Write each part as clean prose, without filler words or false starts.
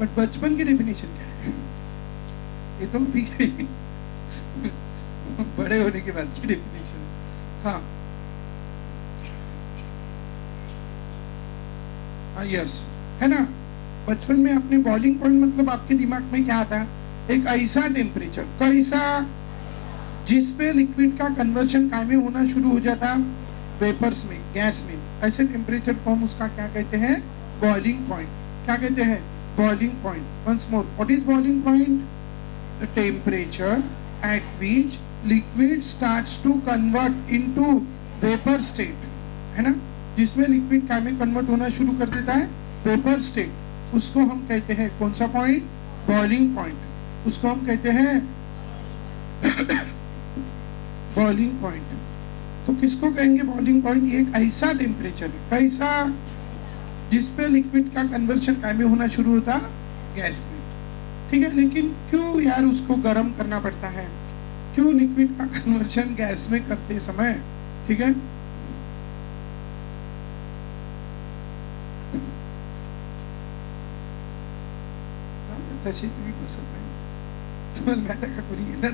But बचपन की definition क्या है? ये तो भी बड़े होने के बाद की डेफिनेशन। हाँ हाँ, यस, है ना। बचपन में अपने बॉइलिंग पॉइंट मतलब आपके दिमाग में क्या आता है? एक ऐसा टेम्परेचर, कैसा, जिसपे लिक्विड का कन्वर्शन काय में होना शुरू हो जाता, वेपर्स में, गैस में। ऐसे टेम्परेचर को हम उसका क्या कहते हैं? Boiling point. क्या कहते हैं? Boiling point. Once more, what is boiling point? The temperature at which liquid starts to convert into vapour state, है ना। जिसमें लिक्विड क्या में कन्वर्ट होना शुरू कर देता है? Vapour state. उसको हम कहते हैं कौन सा पॉइंट? Boiling point. उसको हम कहते हैं बॉइलिंग पॉइंट। तो किसको कहेंगे बॉइलिंग पॉइंट? ये एक ऐसा टेम्परेचर है, कैसा, जिसपे लिक्विड का कन्वर्शन काय में होना शुरू होता? गैस में। ठीक है, लेकिन क्यों यार उसको गर्म करना पड़ता है? क्यों लिक्विड का कन्वर्शन गैस में करते समय? ठीक है, तशी तुम्ही बसत नाही, तुम्हाला माहिती का कोणी येणार?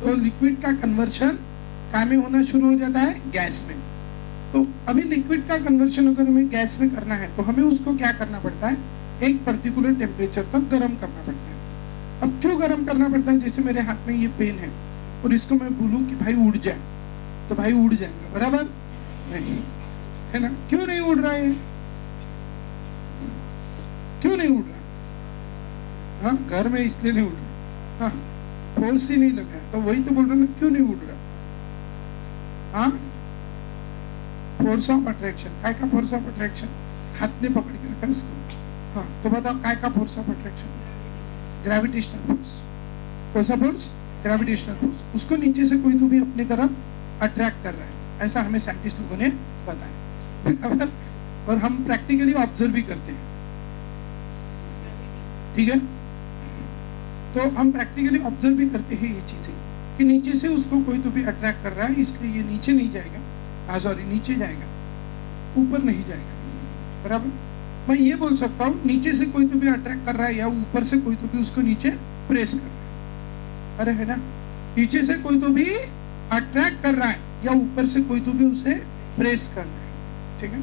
तो लिक्विड का कन्वर्शन काय में होना शुरू हो जाता है? गैस में। तो अभी लिक्विड का कन्वर्शन अगर हमें गैस में करना है तो हमें उसको क्या करना पड़ता है? एक पर्टिकुलर टेम्परेचर तक गर्म करना पड़ता है। अब क्यों गर्म करना पड़ता है? जैसे मेरे हाथ में ये पेन है और इसको मैं बोलूं कि भाई उड़ जाए, तो भाई उड़ जाएगा, बराबर? नहीं, है ना। क्यों नहीं उड़ रहा है? क्यों नहीं उड़ रहा? हाँ, घर में इसलिए नहीं उड़ रहा, हाँ, फोर्स ही नहीं लगा। तो वही तो बोल रहा हूँ, क्यों नहीं उड़ रहा? हाँ, फोर्स ऑफ अट्रैक्शन। काय का फोर्स ऑफ अट्रैक्शन? हाथ ने पकड़ के रखा उसको। हाँ, तो बताओ काय का force of attraction? Gravitational force. कौन सा फोर्स? Gravitational force. उसको नीचे से कोई तो भी अपनी तरफ अट्रैक्ट कर रहा है, ऐसा हमें साइंटिस्ट लोगों ने बताया। और हम प्रैक्टिकली ऑब्जर्व भी करते हैं। ठीक है, तो हम प्रैक्टिकली ऑब्जर्व भी करते हैं ये चीजें कि नीचे से उसको कोई तो भी अट्रैक्ट कर रहा है, इसलिए ये नीचे नहीं जाएगा, सॉरी नीचे जाएगा, ऊपर नहीं जाएगा, बराबर। मैं ये बोल सकता हूँ नीचे से कोई तो भी अट्रैक्ट कर रहा है या ऊपर से कोई तो भी उसको नीचे प्रेस कर रहा है। अरे है ना, नीचे से कोई तो भी अट्रैक्ट कर रहा है या ऊपर से कोई तो भी उसे प्रेस कर रहा है। ठीक है,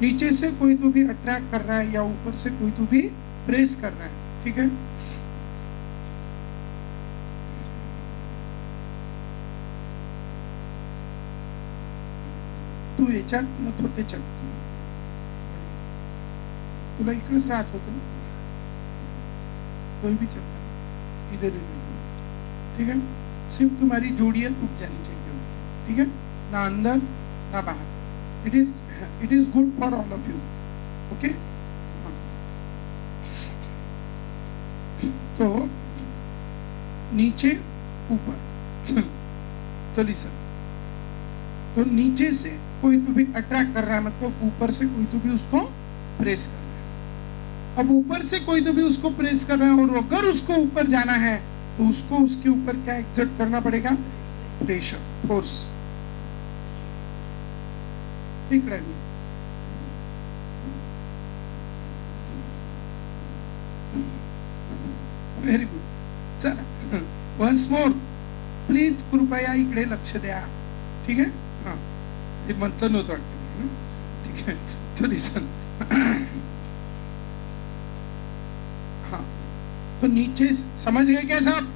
नीचे से कोई तो भी अट्रैक्ट कर रहा है या ऊपर से कोई तो भी प्रेस कर रहा है। ठीक है, तू याच्यात न तो त्याच्यात, तुला इकडेच राहत होतं ना, कोई भी चलता इधर ही नहीं। ठीक है, सिर्फ तुम्हारी जोड़ियां टूट जानी चाहिए। ठीक है, ना अंदर ना बाहर। It is good for all of you. Okay, तो नीचे ऊपर तो लिसन, तो नीचे से कोई तो भी अट्रैक्ट कर रहा है मतलब ऊपर से कोई तो भी उसको प्रेस कर रहा है। अब ऊपर से कोई तो भी उसको प्रेस कर रहा है और अगर उसको ऊपर जाना है तो उसको उसके ऊपर क्या एक्सर्ट करना पड़ेगा? Pressure, force. ठीक है, व्हेरी गुड। चला, वन्स मोर प्लीज कृपया इकडे लक्ष द्या। ठीक है, हाँ, हे म्हटलं नव्हतं वाटतं। ठीक है, तो लिसन। हाँ, तो नीचे समझ गए क्या साहब?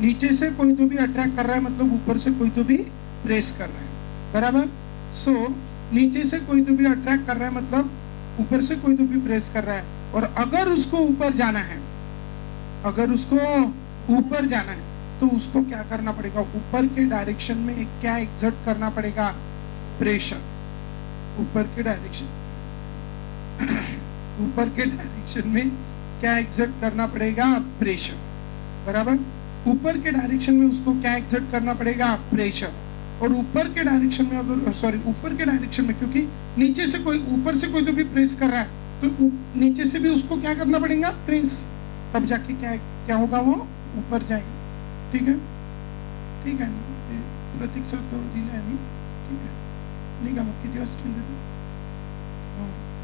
नीचे से कोई तो भी अट्रैक्ट कर रहा है मतलब ऊपर से कोई तो भी प्रेस कर रहा है, बराबर। सो नीचे से कोई तो भी अट्रैक्ट कर रहा है मतलब ऊपर से कोई तो भी प्रेस कर रहा है। और अगर उसको ऊपर जाना है, अगर उसको ऊपर जाना है तो उसको क्या करना पड़ेगा? ऊपर के डायरेक्शन में क्या एक्सर्ट करना पड़ेगा? प्रेशर। ऊपर के डायरेक्शन ऊपर के डायरेक्शन में क्या एक्सर्ट करना पड़ेगा? प्रेशर, बराबर। ऊपर के डायरेक्शन में उसको क्या एक्सर्ट करना पड़ेगा? प्रेशर। और ऊपर के डायरेक्शन में अगर ऊपर के डायरेक्शन में, क्योंकि नीचे से कोई ऊपर से कोई तो भी प्रेस कर रहा है तो नीचे से भी उसको क्या करना पड़ेगा? प्रेस। तब जाके क्या होगा? वो ऊपर जाएगा। ठीक है, ठीक है ना, प्रतीक्षा तो दिला है। ठीक है, नहीं का मग किती वाजता?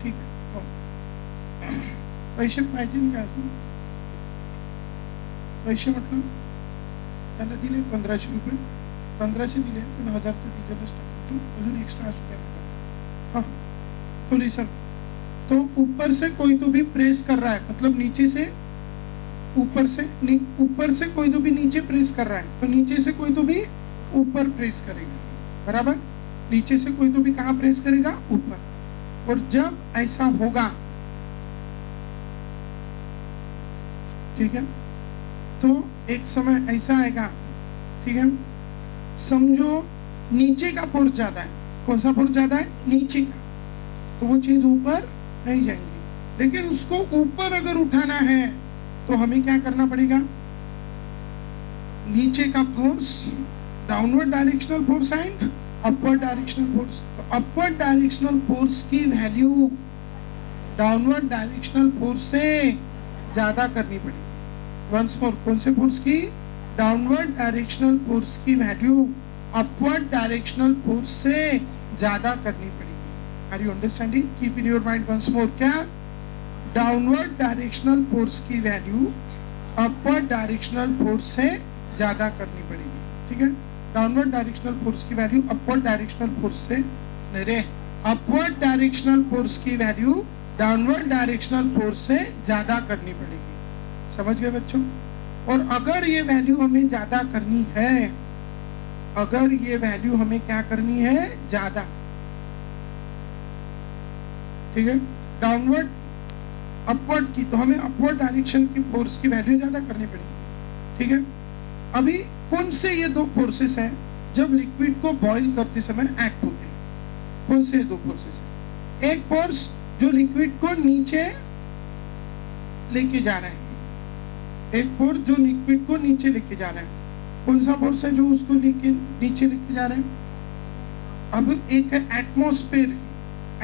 ठीक है, पैसे पाहिजे का अजून? पैसे म्हटलं त्याला दिले 1500 रुपये, 1500 दिले पण 1000 तर डिझेलच टाकतो, अजून एक्स्ट्रा असू क्या हाँ तो लिसन, तो ऊपर से कोई तो भी प्रेस कर रहा है, मतलब नीचे से ऊपर से कोई तो भी नीचे प्रेस कर रहा है, तो नीचे से कोई तो भी ऊपर प्रेस करेगा, बराबर। नीचे से कोई तो भी कहाँ प्रेस करेगा? ऊपर। और जब ऐसा होगा, ठीक है, तो एक समय ऐसा आएगा, ठीक है, समझो नीचे का फोर्स ज्यादा है। कौन सा फोर्स ज्यादा है? नीचे का, तो वो चीज ऊपर नहीं जाएंगी। लेकिन उसको ऊपर अगर उठाना है तो हमें क्या करना पड़ेगा? नीचे का force, downward directional force and upward directional force. तो अपवर्ड डायरेक्शनल फोर्स की वैल्यू डाउनवर्ड डायरेक्शनल फोर्स से ज्यादा करनी पड़ेगी। वंस मोर, कौन से फोर्स की? डाउनवर्ड डायरेक्शनल फोर्स की वैल्यू अपवर्ड डायरेक्शनल फोर्स से ज्यादा करनी पड़ेगी। Are you understanding? Keep in your mind once more, क्या? डाउनवर्ड डायरेक्शनल फोर्स की वैल्यू अपवर्ड डायरेक्शनल फोर्स से ज्यादा करनी पड़ेगी, ठीक है। डाउनवर्ड डायरेक्शनल फोर्स की वैल्यू अपवर्ड डायरेक्शनल फोर्स से, नहीं, अपवर्ड डायरेक्शनल फोर्स की वैल्यू डाउनवर्ड डायरेक्शनल फोर्स से ज्यादा करनी पड़ेगी। समझ गए बच्चों? और अगर ये वैल्यू हमें ज्यादा करनी है, अगर ये वैल्यू हमें क्या करनी है? ज्यादा, ठीक है, डाउनवर्ड अपवर्ड की, तो हमें अपवर्ड डायरेक्शन की फोर्स की वैल्यू ज्यादा करनी पड़ेगी, ठीक है। अभी कौन से ये दो फोर्सेस हैं जब लिक्विड को बॉईल करते समय एक्ट होते हैं? कौन से दो फोर्सेस हैं? एक फोर्स जो लिक्विड को नीचे लेके जा रहा है, एक फोर्स जो लिक्विड को नीचे लेके जा रहा है। कौन सा फोर्स है जो उसको नीचे लेके जा रहा है? अब एक है एटमॉस्फेयर,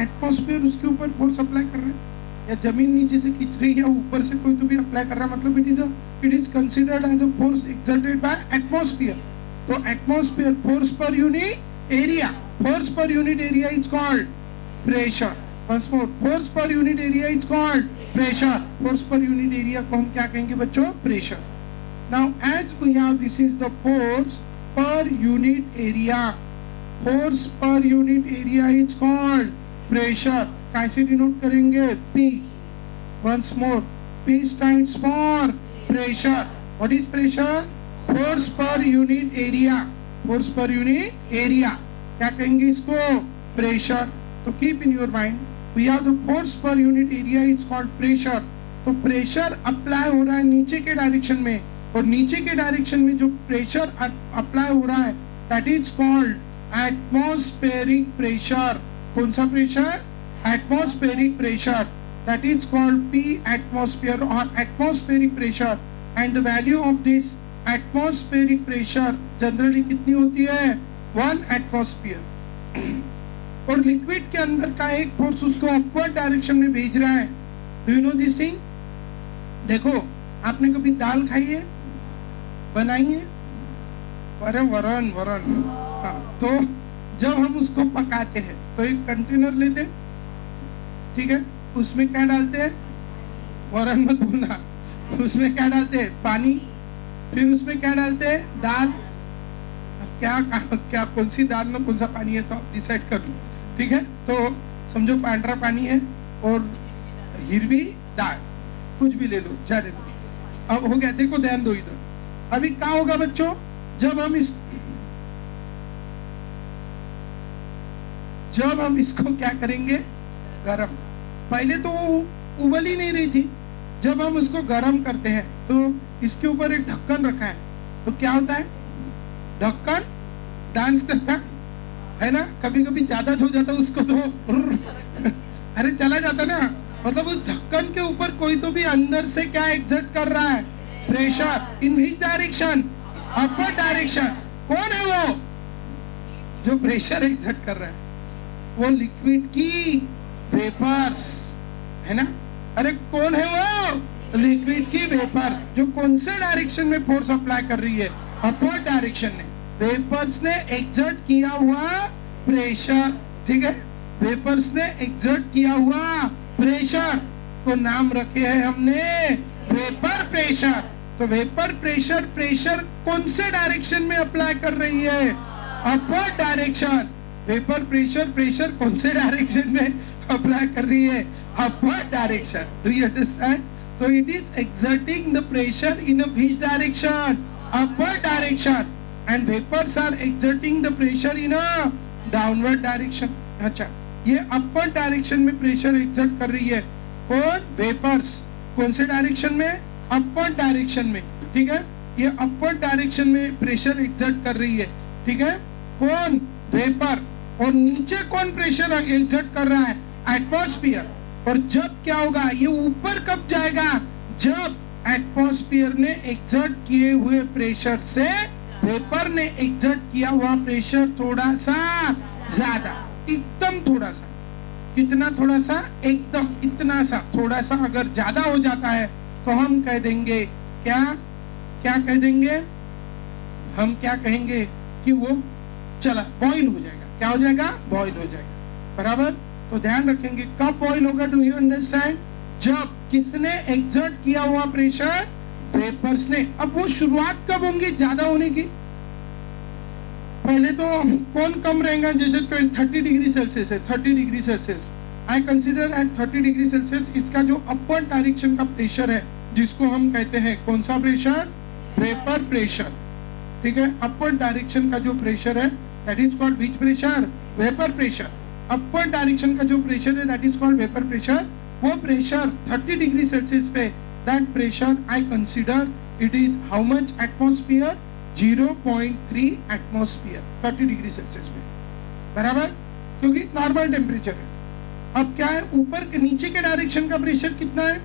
एटमॉस्फेयर उसके ऊपर फोर्स अप्लाई कर रहा है, या जमीन नीचे से खींच रही है, ऊपर से कोई तो भी अप्लाई कर रहा है, मतलब it is considered as a force exerted by atmosphere. तो atmosphere force per unit area, force per unit area is called pressure. Once more, force per unit area is called pressure. Force per unit area को हम क्या कहेंगे बच्चों? Pressure. Now as we have, this is the force per unit area, force per unit area is called pressure. कैसे denote करेंगे? P. Once more, P stands for pressure. What is pressure? Force per unit area. Force per unit area. क्या कहेंगे इसको? Pressure. तो keep in your mind, we have the force per unit area is called pressure. तो pressure apply हो रहा है नीचे के डायरेक्शन में, और नीचे के डायरेक्शन में जो pressure apply हो रहा है, that is called atmospheric pressure. कौन सा pressure? Atmospheric pressure, that is called P atmosphere or atmospheric pressure, and the value of this atmospheric pressure generally कितनी होती है? 1 atmosphere। और लिक्विड के अंदर का एक फोर्स उसको अपवर्ड डायरेक्शन में भेज रहा है। Do you know this thing? देखो, आपने कभी दाल खाई है, बनाई है? अरे वरण, हाँ, तो जब हम उसको पकाते हैं तो एक कंटेनर लेते हैं, ठीक है, उसमें क्या डालते हैं? वरण मत भूलना, उसमें क्या डालते हैं? पानी। फिर उसमें क्या डालते हैं? दाल। अब क्या कौन सी दाल में कौन सा पानी है तो आप डिसाइड कर लो, ठीक है। तो समझो पांडरा पानी है और हिरवी दाल, कुछ भी ले लो, जाने दो। अब हो गया, देखो ध्यान दो इधर। अभी क्या होगा बच्चों? जब हम इसको क्या करेंगे? गरम। पहले तो वो उबल ही नहीं रही थी, जब हम उसको गरम करते हैं तो इसके ऊपर एक ढक्कन रखा है, तो क्या होता है? ढक्कन डांस करता है ना, कभी कभी ज्यादा हो जाता उसको तो अरे चला जाता ना, मतलब उस ढक्कन के ऊपर कोई तो भी अंदर से क्या एग्जर्ट कर रहा है? Pressure. In which direction? Upward direction. कौन है वो जो प्रेशर एग्जर्ट कर रहा है? वो लिक्विड की वेपर्स है ना। अरे कौन है वो? लिक्विड की वेपर्स, जो कौन से डायरेक्शन में फोर्स अप्लाई कर रही है? अपवर्ड डायरेक्शन में। वेपर्स ने एक्सर्ट किया हुआ प्रेशर, ठीक है, वेपर्स ने एक्सर्ट किया हुआ प्रेशर, तो नाम रखे हैं हमने वेपर प्रेशर। तो वेपर प्रेशर, प्रेशर कौन से डायरेक्शन में अप्लाई कर रही है? Upward direction. Vapour pressure, pressure कौन से डायरेक्शन में अप्लाई कर रही है? Upward direction. Do you understand? तो it is exerting the pressure in a which direction? Upward direction. And vapours are exerting the pressure in a downward direction. अच्छा, ये upward direction में प्रेशर एक्सर्ट कर रही है कौन? वेपर्स। कौन से डायरेक्शन में? अपवर्ड डायरेक्शन में। ठीक है, ये अपवर्ड डायरेक्शन में प्रेशर एक्सर्ट कर रही है। ठीक है, कौन? वेपर। और नीचे कौन प्रेशर एक्सर्ट कर रहा है? एटमॉस्फेयर। और जब क्या होगा? ये ऊपर कब जाएगा? जब एटमॉस्फेयर ने एक्सर्ट किए हुए प्रेशर से वेपर ने एक्सर्ट किया हुआ प्रेशर थोड़ा सा ज्यादा, एकदम थोड़ा सा। कितना थोड़ा सा? एकदम इतना सा। थोड़ा सा अगर ज्यादा हो जाता है तो हम कह देंगे क्या? क्या कह देंगे? हम क्या कहेंगे कि वो चला बॉइल हो जाएगा। क्या हो जाएगा? बॉइल हो जाएगा। बराबर? तो ध्यान रखेंगे कब बॉइल होगा। Do you understand? जब किसने एक्सर्ट किया हुआ प्रेशर? वेपर्स ने। अब वो शुरुआत कब होंगी ज्यादा होने की? पहले तो कौन कम रहेगा? जैसे 30 डिग्री सेल्सियस है, 30 degree Celsius, I consider at 30 degree Celsius इसका जो अपवर्ड डायरेक्शन का प्रेशर है, जिसको हम कहते हैं कौन सा प्रेशर? Vapour pressure. ठीक है, अपवर्ड डायरेक्शन का जो प्रेशर है that is called which pressure? Vapour pressure. Upward direction का जो प्रेशर है that is called vapour pressure. वो प्रेशर 30 डिग्री सेल्सियस पे, that pressure I consider it is how much? Atmosphere 0.3 atmosphere 30 degree Celsius में। बराबर? क्योंकि normal temperature है। अब क्या है? ऊपर के नीचे के डायरेक्शन का प्रेशर कितना है?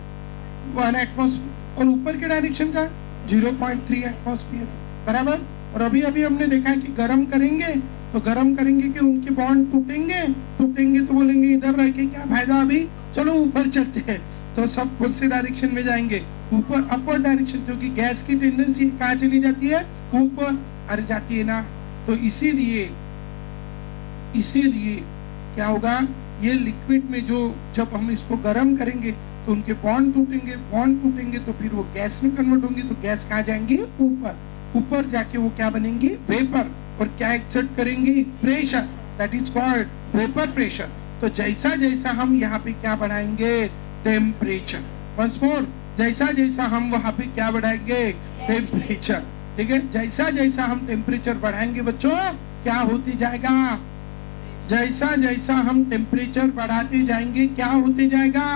1 एटमॉस्फेयर। और ऊपर के डायरेक्शन का 0.3 एटमॉस्फेयर। बराबर? और अभी अभी हमने देखा है कि गर्म करेंगे तो गर्म करेंगे कि उनके बॉन्ड टूटेंगे। टूटेंगे तो बोलेंगे इधर रह के क्या फायदा, अभी चलो ऊपर चलते हैं। तो सब कौन से डायरेक्शन में जाएंगे? ऊपर, अपवर्ड डायरेक्शन। क्योंकि गैस की टेंडेंसी कहाँ चली जाती है? ऊपर अरे जाती है ना। तो इसीलिए क्या होगा? ये लिक्विड में जो जब हम इसको गर्म करेंगे तो उनके बॉन्ड टूटेंगे। बॉन्ड टूटेंगे तो फिर वो गैस में कन्वर्ट होंगे। तो गैस कहाँ जाएंगी? ऊपर। ऊपर जाके वो क्या बनेंगी? वेपर। और क्या एक्सर्ट करेंगी? Pressure. That is called vapour pressure. तो जैसा जैसा हम यहाँ पे क्या बढ़ाएंगे? टेम्परेचर। वंस मोर, जैसा जैसा हम वहां पे क्या बढ़ाएंगे? टेम्परेचर। ठीक है, जैसा जैसा हम टेम्परेचर बढ़ाएंगे बच्चों क्या होते जाएगा? जैसा जैसा हम टेम्परेचर बढ़ाते जाएंगे क्या होते जाएगा?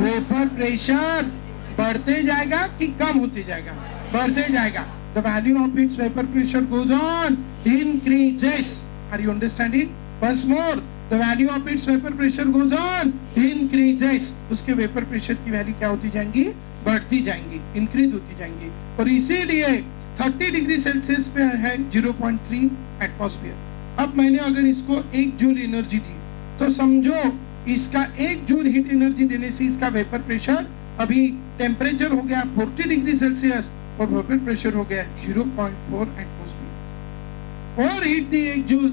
वेपर प्रेशर बढ़ते जाएगा कि कम होते जाएगा? बढ़ते जाएगा। The value of its vapor pressure goes on increases. Are you understanding? Once more, the value of its vapor pressure goes on increases. उसके वेपर प्रेशर की वैल्यू क्या होती जाएंगी? बढ़ती जाएंगी, इंक्रीज होती जाएंगी। और इसीलिए 30 डिग्री सेल्सियस पे है 0.3 एटमॉस्फेयर। अब मैंने अगर इसको 1 जूल एनर्जी दी तो समझो इसका 1 जूल हीट एनर्जी देने से इसका वेपर प्रेशर, अभी टेम्परेचर हो गया 40 डिग्री सेल्सियस और वेपर प्रेशर हो गया 0.4 एटमॉस्फेयर। और हीट दी 1 जूल,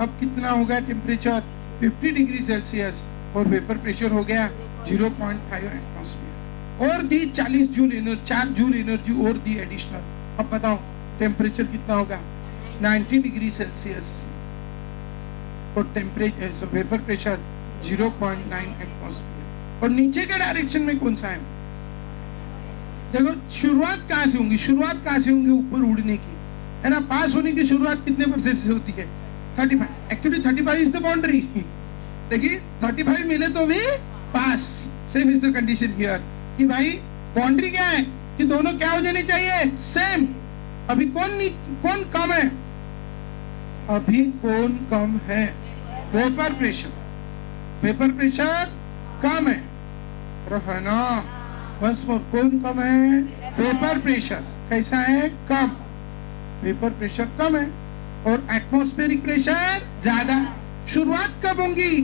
अब कितना होगा टेम्परेचर? 50 डिग्री सेल्सियस और वेपर प्रेशर हो गया 0.5 एटमॉस्फेयर। और दी 40 जूल एनर्जी, 4 जूल एनर्जी और दी एडिशनल। अब बताओ टेम्परेचर कितना होगा? 90 डिग्री सेल्सियस और टेम्परेचर वेपर प्रेशर 0.9 एटमॉस्फेयर। और नीचे के डायरेक्शन में कौन सा है? देखो शुरुआत कहां से होंगी? शुरुआत कहां से होंगी? ऊपर उड़ने की, है ना। पास होने की शुरुआत कितने परसेंट से होती है? 35। Actually 35 is the boundary. देखिए 35 मिले तो भी pass. Same is the condition here कि भाई बाउंड्री क्या है कि दोनों क्या हो जाने चाहिए? सेम। अभी कौन कम है? अभी कौन कम है? Vapour pressure. वेपर प्रेशर कम है, रहना। बस वो कौन कम है? Vapour pressure. कैसा है? कम। वेपर प्रेशर कम है और एटमॉस्फेरिक प्रेशर ज्यादा। शुरुआत कब होंगी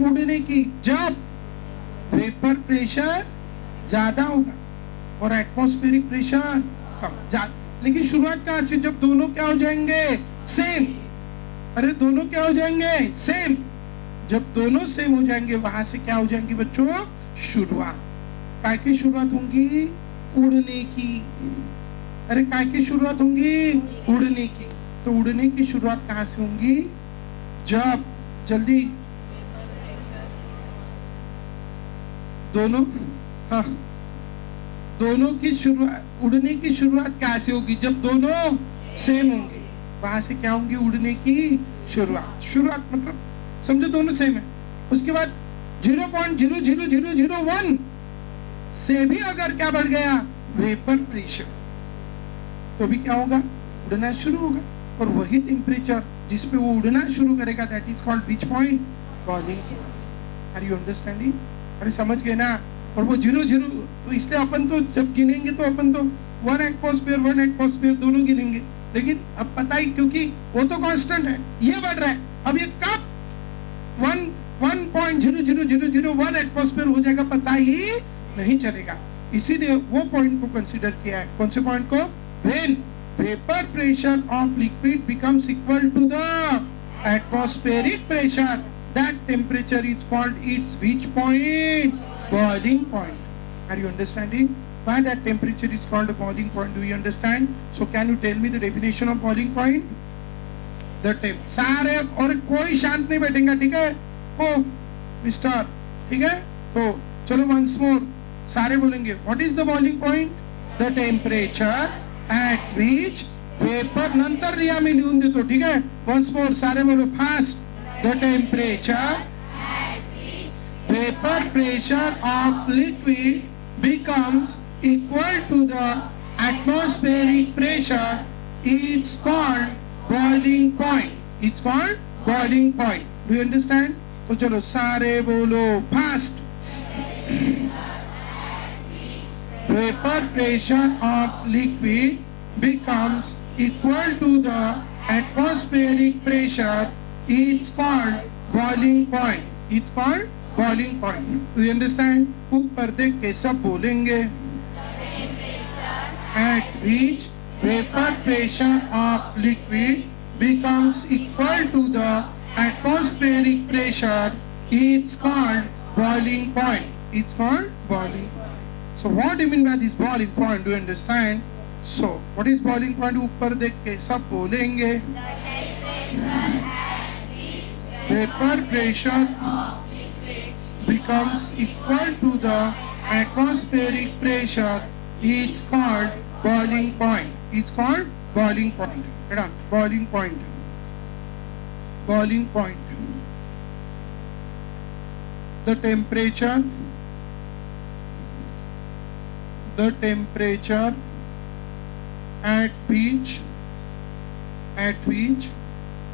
उड़ने की? जब वेपर प्रेशर ज्यादा होगा और एटमॉस्फेरिक प्रेशर कम। लेकिन शुरुआत कहां से? जब दोनों क्या हो जाएंगे? सेम। अरे दोनों क्या हो जाएंगे? सेम। जब दोनों सेम हो जाएंगे वहां से क्या हो जाएंगी बच्चों? शुरुआत। काय की शुरुआत होंगी? उड़ने की। अरे काय की शुरुआत होंगी? उड़ने की। तो उड़ने की शुरुआत कहां से होंगी? जब, जल्दी, दोनों, हाँ, दोनों की शुरुआत, उड़ने की शुरुआत कहां से होगी? जब दोनों सेम होंगे, वहां से क्या होंगी? उड़ने की शुरुआत। शुरुआत मतलब समझो दोनों सेम है। उसके बाद 0.00001 से भी अगर क्या बढ़ गया? वेपर प्रेशर, तो भी क्या होगा? उड़ना शुरू होगा। और वही टेम्परेचर जिसपे वो उड़ना शुरू करेगा, that is called which point? Boiling. Are you understanding? अरे समझ गए ना? और वो 0 तो इसलिए अपन तो जब गिनेंगे तो अपन तो 1 एटमॉस्फेयर दोनों गिनेंगे, लेकिन अब पता ही, क्योंकि वो तो कांस्टेंट है, ये बढ़ रहा है। अब ये कब 1.00001 एटमॉस्फेयर हो जाएगा पता ही नहीं चलेगा। इसीलिए वो पॉइंट को कंसीडर किया है। कौन से पॉइंट को? When vapour pressure of liquid becomes equal to the atmospheric pressure, that temperature is called its which point? Boiling point. Are you understanding why that temperature is called a boiling point? Do you understand? So can you tell me the definition of boiling point? The temp, सारे, और कोई शांत नहीं बैठेगा, ठीक है? ओ mister, ठीक है? तो चलो once more सारे बोलेंगे, what is the boiling point? The temperature at which vapor, नंतर रिया में लिहून देतो, ठीक है? once more सारे बोलो fast. The temperature at which vapor pressure of liquid becomes equal to the atmospheric pressure is called boiling point. It's called boiling point. Do you understand? तो चलो सारे बोलो fast. Vapor pressure of liquid becomes equal to the atmospheric pressure. It's called boiling point. It's called boiling point. Do you understand? ऊपर देख के सब बोलेंगे. At which vapor pressure of liquid becomes equal to the atmospheric pressure, it's called boiling point. It's called boiling point. So what do you mean by this boiling point? Do you understand? So what is boiling point? ऊपर देख के सब बोलेंगे. Vapor pressure of liquid becomes equal to the atmospheric pressure. It's called boiling point. It's called boiling point. Boiling point. Boiling point. The temperature at which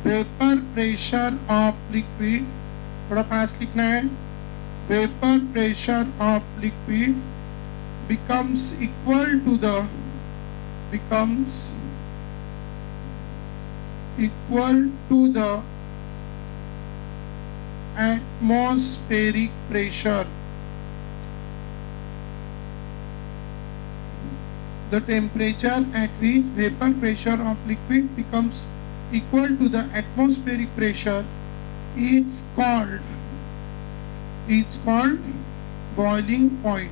vapor pressure of liquid, थोड़ा fast लिखना है, vapor pressure of liquid becomes equal to the atmospheric pressure. The temperature at which vapor pressure of liquid becomes equal to the atmospheric pressure, it's called boiling point.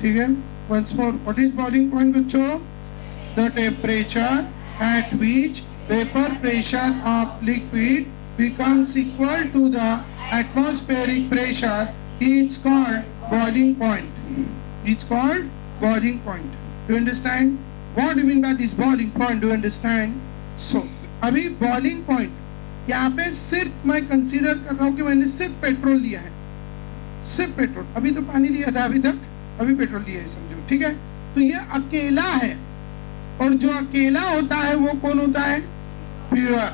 ठीक है? Once more, what is boiling point बच्चों? The temperature at which vapor pressure of liquid becomes equal to the atmospheric pressure, it's called boiling point. It's called boiling point. Do you understand? What do you mean by this boiling point? Do you understand? So, अभी boiling point यहाँ पे सिर्फ मैं consider कर रहा हूँ कि मैंने सिर्फ पेट्रोल लिया है, सिर्फ पेट्रोल. अभी तो पानी लिया था, अभी तक अभी पेट्रोल लिया है, समझो, ठीक है? तो ये अकेला है, और जो अकेला होता है वो कौन होता है? प्योर.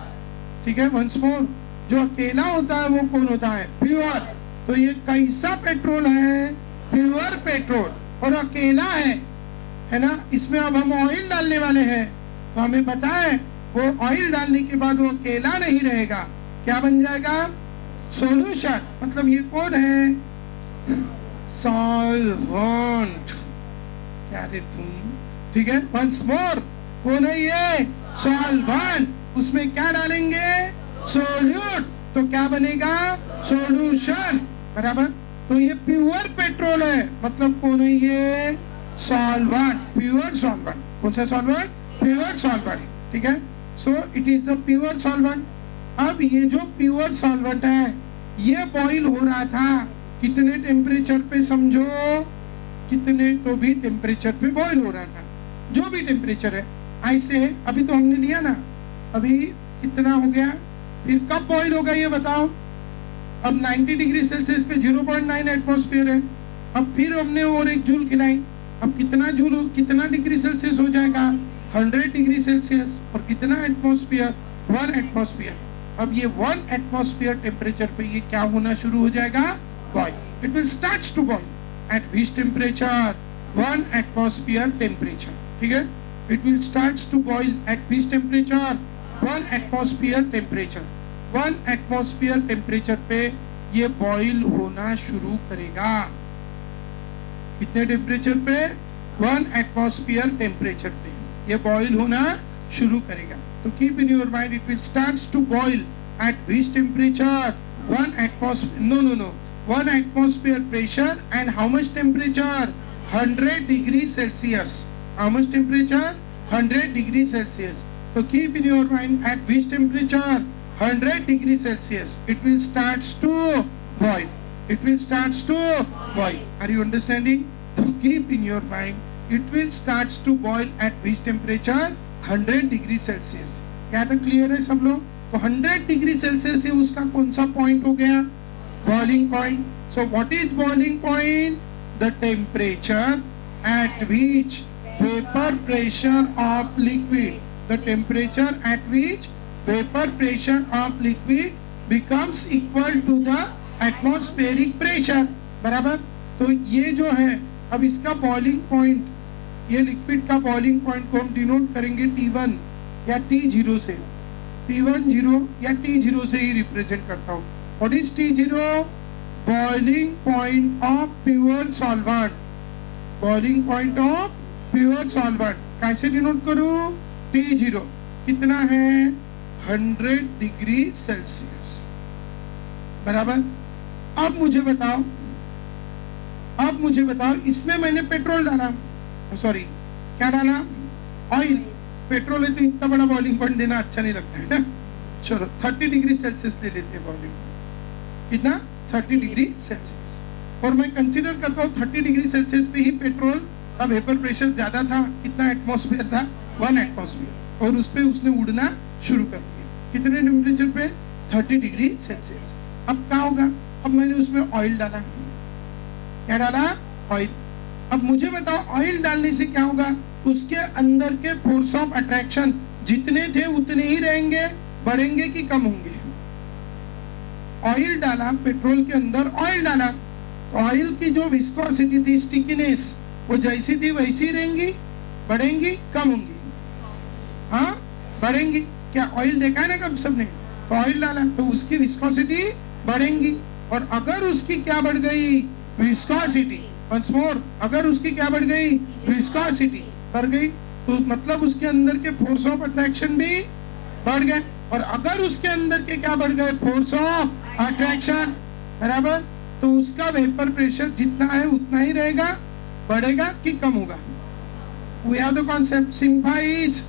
ठीक है? वंस मोर, जो अकेला होता है वो कौन होता है? प्योर. तो ये कैसा पेट्रोल है? प्योर पेट्रोल, और अकेला है ना? इसमें अब हम ऑयल डालने वाले हैं, तो हमें पता है वो ऑयल डालने के बाद वो अकेला नहीं रहेगा, क्या बन जाएगा? सॉल्यूशन. मतलब ये कौन है? सॉल्वेंट. क्या रे तुम? ठीक है? वंस मोर, कौन है ये? सॉल्वेंट. उसमें क्या डालेंगे? सोल्यूट। तो क्या बनेगा? सॉल्यूशन। बराबर। तो ये प्योर पेट्रोल है, मतलब कौन है ये? Solvent, pure solvent. कौन सा सॉल्वेंट? Pure solvent. ठीक है, so it is the pure solvent. अब ये जो प्योर सॉल्वेंट है ये बॉईल हो रहा था कितने टेम्परेचर पे? समझो कितने तो भी टेम्परेचर पे बॉईल हो रहा था, जो भी टेम्परेचर है। ऐसे अभी तो हमने लिया ना, अभी कितना हो गया, फिर कब बॉईल होगा ये बताओ? अब 90 डिग्री सेल्सियस पे 0.9 एटमॉस्फेयर है। अब फिर हमने और एक जूल खिलाई, अब कितना जूल, कितना डिग्री सेल्सियस हो जाएगा? 100 डिग्री सेल्सियस। और कितना एटमॉस्फेयर? 1 एटमॉस्फेयर। अब ये 1 एटमॉस्फेयर टेम्परेचर पे ये क्या होना शुरू हो जाएगा? Boil. It will start to boil at which temperature? 1 atmosphere temperature. ठीक है, it will start to boil at which temperature? 1 atmosphere temperature. 1 atmosphere temperature पे ये बॉईल होना शुरू करेगा। कितने टेम्परेचर पे? 1 एटमॉस्फेयर टेम्परेचर पे ये बॉईल होना शुरू करेगा। तो keep in your mind, it will start to boil at which temperature? 1 atmosphere, no 1 atmosphere pressure and how much temperature? 100 degree Celsius. How much temperature? 100 degree Celsius. So keep in your mind at which temperature? 100 degrees Celsius. It will start to boil. It will start to boil. Are you understanding? So keep in your mind. It will start to boil at which temperature? 100 degrees Celsius. क्या तो clear है सब लोग? तो 100 degree Celsius से उसका कौन सा पॉइंट हो गया? Boiling point. So what is boiling point? The temperature at which vapor pressure of liquid. The temperature at which vapor pressure of liquid becomes equal to the atmospheric pressure. बराबर. तो ये जो है, अब इसका बॉइलिंग पॉइंट, ये liquid का boiling point को हम डिनोट करेंगे T1 या T0 से. T10 या T0 से ही रिप्रेजेंट करता हूँ. What is T0? Boiling point of pure solvent. Boiling point of pure solvent. कैसे डिनोट करूँ? T0 कितना है? 100 डिग्री सेल्सियस. बराबर. अब मुझे बताओ इसमें मैंने पेट्रोल डाला, सॉरी क्या डाला? ऑयल. पेट्रोल है तो इतना बड़ा बॉइलिंग पॉइंट देना अच्छा नहीं लगता है ना. चलो 30 डिग्री सेल्सियस ले लेते हैं बॉइलिंग. कितना? 30 डिग्री सेल्सियस. और मैं कंसीडर करता हूँ 30 डिग्री सेल्सियस पे ही पेट्रोल का वेपर प्रेशर ज्यादा था. कितना एटमॉस्फेयर था? 1 एटमॉस्फेयर. और उस पे उसने उड़ना शुरू कर दिया. कितने टेम्परेचर पे? 30 डिग्री सेल्सियस. अब क्या होगा? अब मैंने उसमें ऑयल डाला. क्या डाला? ऑयल. अब मुझे बताओ ऑयल डालने से क्या होगा? उसके अंदर के फोर्स ऑफ अट्रैक्शन जितने थे उतने ही रहेंगे, बढ़ेंगे कि कम होंगे? ऑयल डाला, पेट्रोल के अंदर ऑयल डाला, तो ऑयल की जो विस्कोसिटी थी, स्टिकीनेस, वो जैसी थी वैसी रहेंगी, बढ़ेंगी, कम होंगी? हाँ, बढ़ेंगी. क्या ऑयल देखा है ना कब सबने? तो ऑयल डाला तो उसकी विस्कोसिटी बढ़ेंगी. और अगर उसकी क्या बढ़ गई? विस्कोसिटी. वंस मोर, अगर उसकी क्या बढ़ गई? विस्कोसिटी बढ़ गई, तो मतलब उसके अंदर के फोर्स ऑफ अट्रैक्शन भी बढ़ गए. और अगर उसके अंदर के क्या बढ़ गए? Force of attraction. बराबर. तो उसका वेपर प्रेशर जितना है उतना ही रहेगा, बढ़ेगा कि कम होगा? We have the concept. Sympha is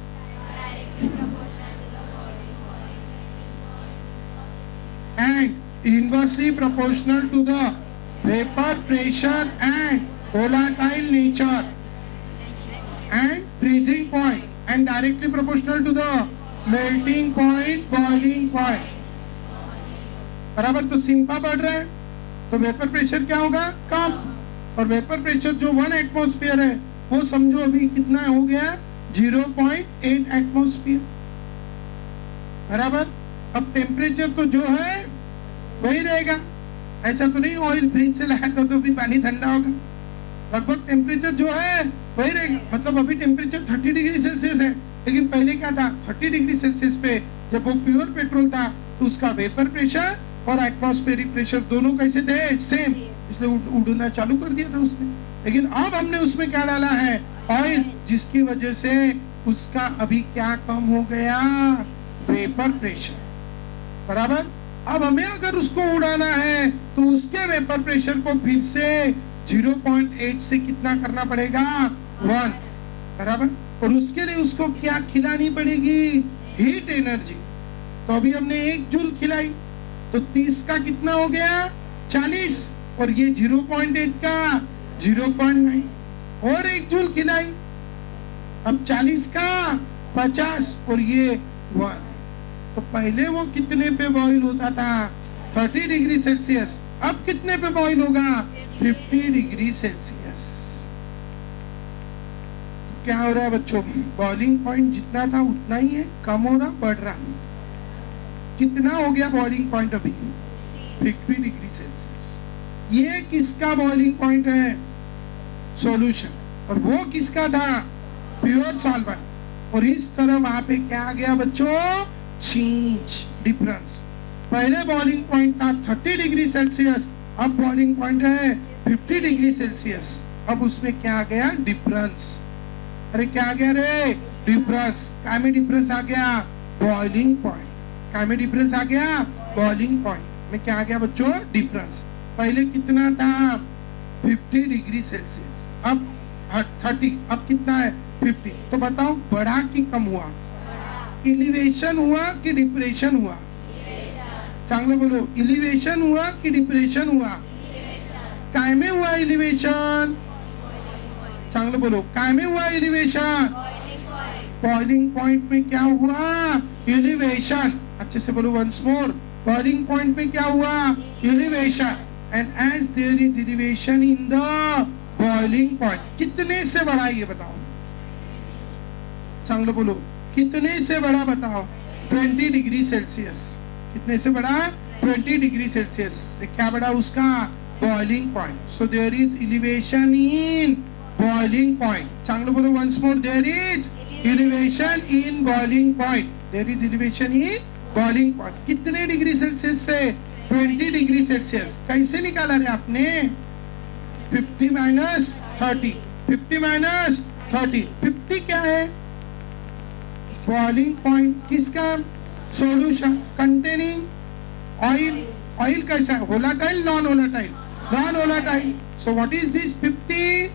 and inversely proportional to the vapor pressure and volatile nature and freezing point and directly proportional to the melting point, boiling point. बराबर. तो सिंपा बढ़ रहा है तो वेपर प्रेशर क्या होगा? कम. और वेपर प्रेशर जो 1 एटमॉस्फेयर है वो समझो अभी कितना हो गया? 0.8 एटमॉस्फेयर. बराबर. अब टेम्परेचर तो जो है वही रहेगा. ऐसा तो नहीं ऑयल फ्रिज से लाया था तो भी पानी ठंडा होगा. लगभग टेम्परेचर जो है वही रहेगा. मतलब अभी टेम्परेचर 30 डिग्री सेल्सियस है, लेकिन पहले क्या था? 30 डिग्री सेल्सियस पे जब वो प्योर पेट्रोल था तो उसका वेपर प्रेशर और एटमॉस्फेरिक प्रेशर दोनों कैसे थे? सेम. इसलिए उड़ना चालू कर दिया था उसने. लेकिन अब हमने उसमें क्या डाला है? ऑयल, जिसकी वजह से उसका अभी क्या कम हो गया? वेपर प्रेशर, बराबर। अब हमें अगर उसको उड़ाना है तो उसके वेपर प्रेशर को फिर से 0.8 से कितना करना पड़ेगा, 1, बराबर। और उसके लिए उसको क्या खिलानी पड़ेगी, हीट एनर्जी। तो अभी हमने 1 जूल खिलाई तो 30 का कितना हो गया, 40, और ये 0.8 का 0.9, और 1 जूल खिलाई, अब 40 का 50, और ये 1। तो पहले वो कितने पे बॉईल होता था, 30 डिग्री सेल्सियस, अब कितने पे बॉईल होगा, 50 डिग्री सेल्सियस। तो क्या हो रहा है बच्चों, बॉइलिंग पॉइंट जितना था उतना ही है, कम हो रहा, बढ़ रहा। कितना हो गया बॉइलिंग पॉइंट अभी, 50 डिग्री सेल्सियस। ये किसका बॉइलिंग पॉइंट है, सॉल्यूशन, और वो किसका था, प्योर सॉल्वेंट। और इस तरह वहां पे क्या आ गया बच्चों, चेंज, डिफरेंस। पहले बॉइलिंग पॉइंट था 30 डिग्री सेल्सियस, अब बॉइलिंग पॉइंट है 50 डिग्री सेल्सियस। अब उसमें क्या आ गया, डिफरेंस। अरे क्या आ गया रे, डिफरेंस। क्या में डिफरेंस आ गया, बॉइलिंग पॉइंट। क्या में डिफरेंस आ गया, बॉइलिंग पॉइंट में क्या आ गया बच्चों, डिफरेंस। पहले कितना था, 50 डिग्री सेल्सियस, अब 30, अब कितना है, 50। तो बताओ बढ़ा कि कम हुआ, इलिवेशन हुआ कि डिप्रेशन हुआ, चांगलं बोलो, इलिवेशन हुआ कि डिप्रेशन हुआ, काय में हुआ इलिवेशन, चांगलं बोलो, काय में हुआ इलिवेशन, बॉइलिंग पॉइंट में क्या हुआ, इलिवेशन। अच्छे से बोलो वंस मोर, बॉइलिंग पॉइंट में क्या हुआ, elevation. And as there is elevation in the boiling point, कितने से बढ़ा ये बताओ, चांगलं बोलो, कितने से बढ़ा बताओ, 20 डिग्री सेल्सियस। कितने से बढ़ा, 20 डिग्री सेल्सियस। क्या बढ़ा उसका, boiling point. So there is elevation in boiling point, चांगलं बोलो once more, there is elevation in boiling point, there is elevation in boiling point. कितने डिग्री सेल्सियस से, 20 डिग्री सेल्सियस। कैसे निकाला रे आपने, 50 माइनस 30, 50 माइनस 30, 50 क्या है, बॉइलिंग पॉइंट किसका, सॉल्यूशन कंटेनिंग ऑयल। ऑयल कैसा है, volatile, non volatile, non volatile. So what is this, 50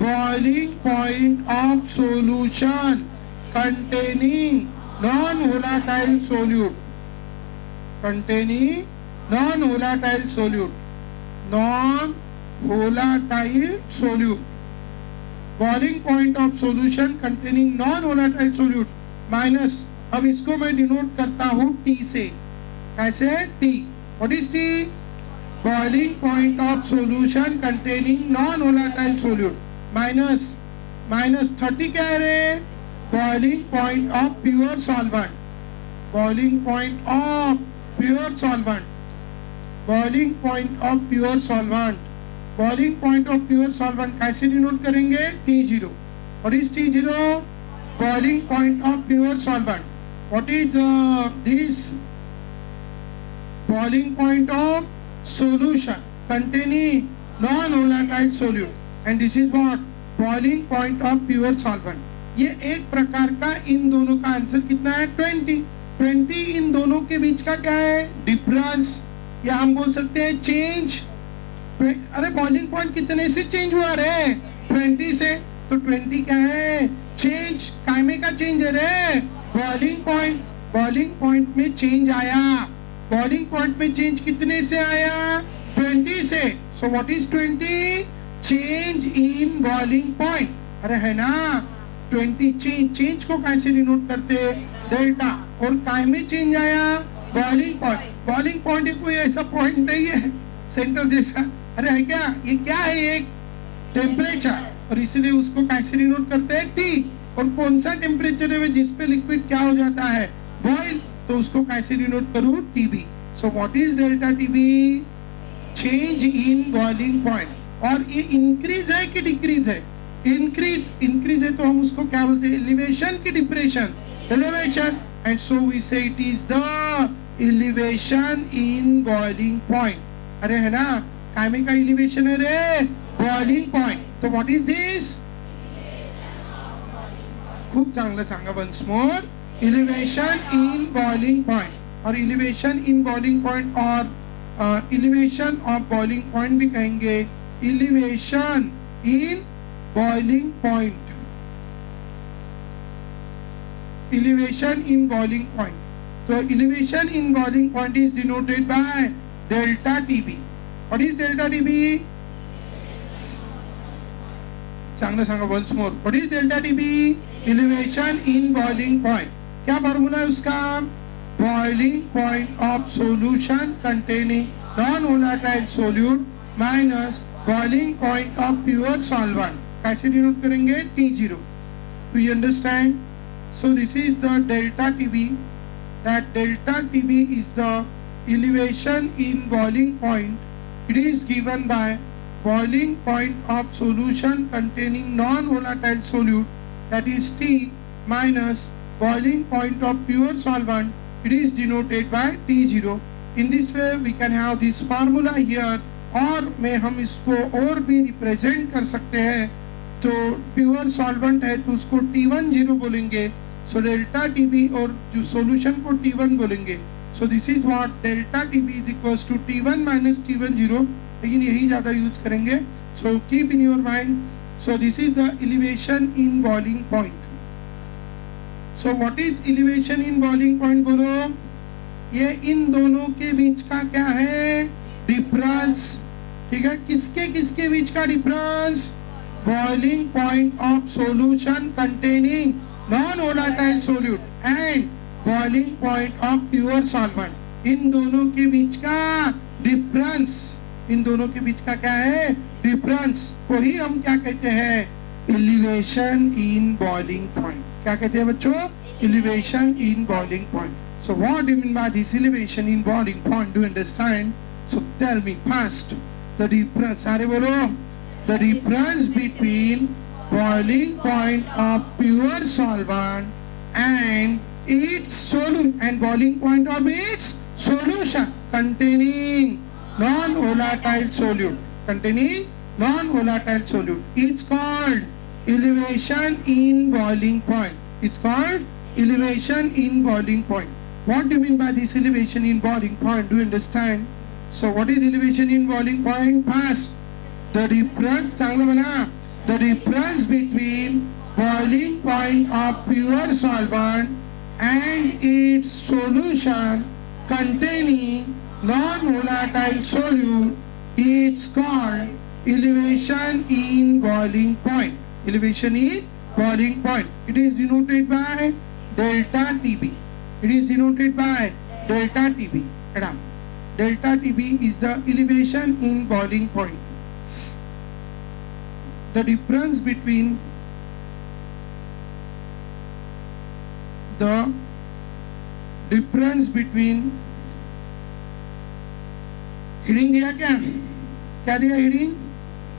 boiling point of solution containing non volatile solute, containing non volatile solute, non volatile solute, boiling point of solution containing non volatile solute minus, अब इसको मैं denote करता हूं T से, कैसे, T, what is T, boiling point of solution containing non volatile solute, minus, minus 30 क्या है रे, boiling point of pure solvent, boiling point of pure solvent, boiling point of pure solvent, boiling point of pure solvent कैसे denote करेंगे, T0, what is T0, boiling point of pure solvent. What is this, boiling point of solution containing non-volatile solute, and this is what, boiling point of pure solvent. ये एक प्रकार का, इन दोनों का answer कितना है, 20। 20 इन दोनों के बीच का क्या है, डिफरेंस, या हम बोल सकते हैं चेंज। अरे बॉइलिंग पॉइंट कितने से चेंज हुआ रे, 20 से, तो 20 क्या है, चेंज। कायमे का चेंज है रे, बॉइलिंग पॉइंट, बॉइलिंग पॉइंट में चेंज आया, बॉइलिंग पॉइंट में चेंज कितने से आया, 20 से। सो what is 20, change in boiling point. अरे है ना, 20 चेंज, चेंज को कैसे डिनोट करते, डेल्टा, और काय में चेंज आया, बॉइलिंग पॉइंट। बॉइलिंग पॉइंट कोई ऐसा पॉइंट नहीं है सेंटर जैसा, अरे है क्या, ये क्या है, एक टेम्परेचर, और इसलिए उसको कैसे डिनोट करते हैं, टी। और कौन सा टेम्परेचर है जिस पे लिक्विड क्या हो जाता है, बॉइल, तो उसको कैसे डिनोट करूं, TB. So what is delta TB, change in boiling point. और ये इंक्रीज है कि डिक्रीज है, इंक्रीज, इंक्रीज है तो हम उसको क्या बोलते हैं, एलिवेशन की depression, elevation. And so we say it is the elevation in boiling point. अरे है ना, कायमे का एलिवेशन है रे, बॉइलिंग पॉइंट। तो व्हाट इज दिस, खूप चांगलं सांगा once more, elevation in boiling point, और elevation in boiling point और elevation of boiling point भी कहेंगे elevation in boiling point, elevation in boiling point. So elevation in boiling point is denoted by delta TB. What is delta TB? चांगलं सांगा once more. What is delta TB? Elevation in boiling point. क्या formula है उसका? Boiling point of solution containing non-volatile solute minus boiling point of pure solvent. कैसे denote करेंगे? T0. Do you understand? So this is the delta TB. That delta TB is the elevation in boiling point. It is given by boiling point of solution containing non-volatile solute, that is T, minus boiling point of pure solvent. It is denoted by T0. In this way we can have this formula here, और में हम इसको और भी represent कर सकते हैं. तो प्योर सॉल्वेंट है तो उसको T10 बोलेंगे. सो डेल्टा टीबी और जो सॉल्यूशन को T1 बोलेंगे. So this is what delta TB is equals to T1 minus T10, लेकिन यही ज्यादा यूज करेंगे. So keep in your mind. So this is the elevation in boiling point. So what is elevation in boiling point बोलो? ये इन दोनों के बीच का क्या है? डिफरेंस. ठीक है, किसके किसके बीच का difference? Boiling point of solution containing non-volatile solute and boiling point of pure solvent. इन दोनों के बीच का डिफरेंस, इन दोनों के बीच का क्या है? डिफरेंस को ही हम क्या कहते हैं? Elevation in boiling point. क्या कहते हैं बच्चों? Elevation in boiling point. So what do you mean by this elevation in boiling point? Do you understand? So tell me first the difference. सारे बोलो. The difference between boiling point of pure solvent and its solution, and boiling point of its solution containing non-volatile solute, containing non-volatile solute, it's called elevation in boiling point. It's called elevation in boiling point. What do you mean by this elevation in boiling point? Do you understand? So what is elevation in boiling point? First, the difference, चांगलं बना. The difference between boiling point of pure solvent and its solution containing non-volatile solute is called elevation in boiling point. Elevation in boiling point. It is denoted by delta TB. It is denoted by delta TB. Delta TB is the elevation in boiling point. The difference between heading दिया क्या दिया heading?